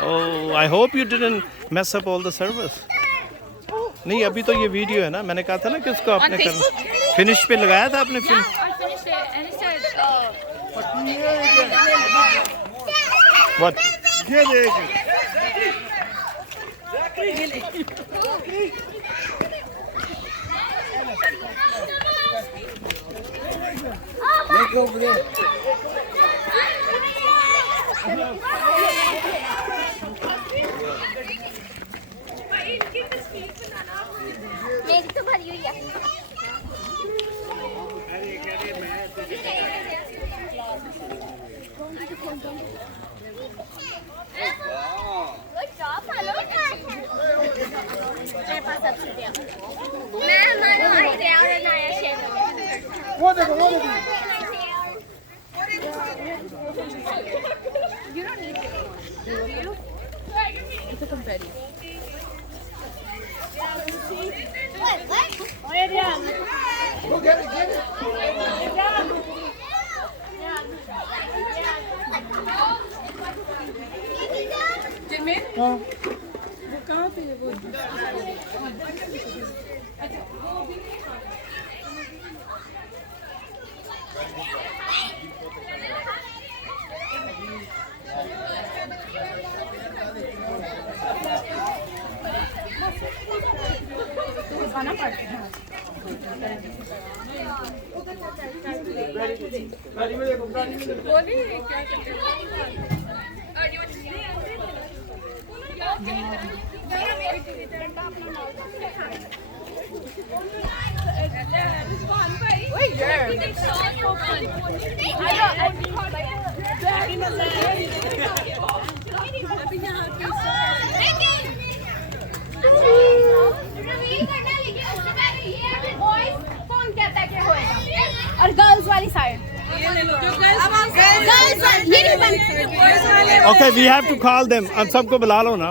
Oh, I hope you didn't mess up all the service. नहीं अभी तो ये वीडियो है ना, मैंने कहा था ना कि उसको आपने करना फिनिश पे लगाया था आपने फिर What? Let's go over there. मेरी तो भरी हुई है मेरे पास सब छुट्टियां मैं हमारा आई रे और नया शेयर वो देखो You don't need it. Do you? It's a confetti. What? Oh, yeah. Go get it, get it. Jimmy? हाँ वो कहाँ पे है वो? खाना पड़ता है बोलिए क्या करते और गर्ल्स वाली side Okay, we have to call them. अब सबको बुला लो ना.